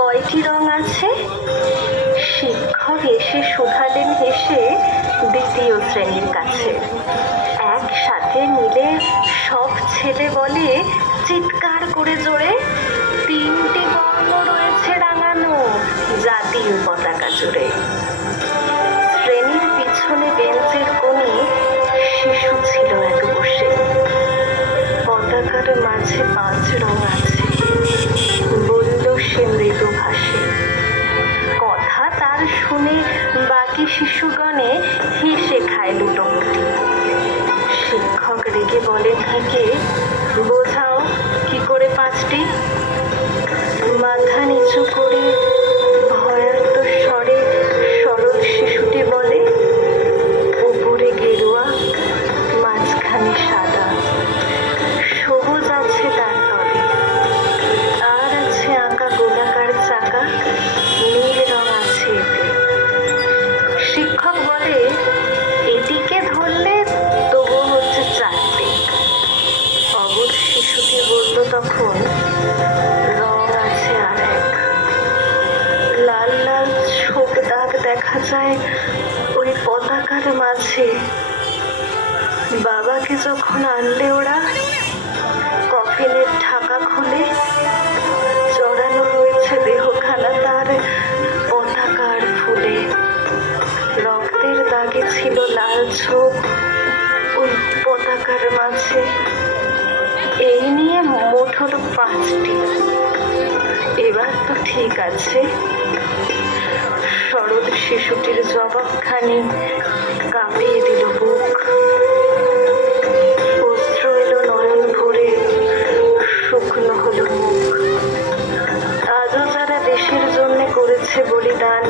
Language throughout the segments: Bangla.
কয়টি রং আছে? শিক্ষক এসে শুধালেন হেসে দ্বিতীয় শ্রেণীর কাছে। একসাথে মিলে সব ছেলে বলে চিৎকার করে জোরে, 3টি বর্ণ রয়েছে রাঙানো জাতীয় পতাকা জুড়ে। শ্রেণীর পিছনে বেঞ্চের কোণে শিশু ছিল এক বসে। পতাকার মাঝে 5 রং আছে, বলল সে মৃদু ভাষে। কথা তার শুনে বাকি শিশুগণে হেসে খায় লুটোপুটি। শিক্ষক রেগে বলেন তাকে, বোঝাও কি করে 5টি? মাথা নিচু করে ভয়ার্ত স্বরে সরল শিশুটি বলে, উপরে গেরুয়া, মাঝখানে সাদা, সবুজ আছে তার তলে, আর আছে আঁকা গোলাকার চাকা, নীল রং আছে এতে। শিক্ষক বলে, এটিকে ধরলে তবু হচ্ছে 4টে। অবুঝ শিশুটি বলল তখন, রং আছে আর এক। লাল লাল ছোপ দাগ দেখা যায় ওই পতাকার মাঝে। বাবাকে যখন আনলে ওরা, কফিনের ঢাকা খুলে জড়ানো রয়েছে দেহখানা তার পতাকার ফুলে। রক্তের দাগে ছিল লাল ছোপ ওই পতাকার মাঝে। এই নিয়ে মোট হলো 5টি। এবার তো ঠিক আছে। সরল শিশুটির জবাবখানি কাঁপিয়ে দিল বুক। অস্ত্র এলো নয়ন ভরে, শুকনো হলো মুখ। আজও যারা দেশের জন্য করেছে বলিদান,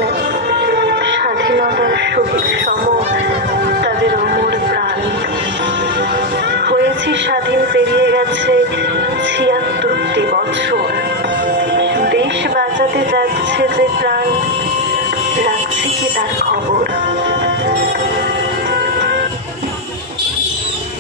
স্বাধীনতার শহীদ সম তাদের অমর প্রাণ। হয়েছি স্বাধীন, পেরিয়ে গেছে 76টি বছর। দেশ বাঁচাতে যাচ্ছে যে প্রাণ,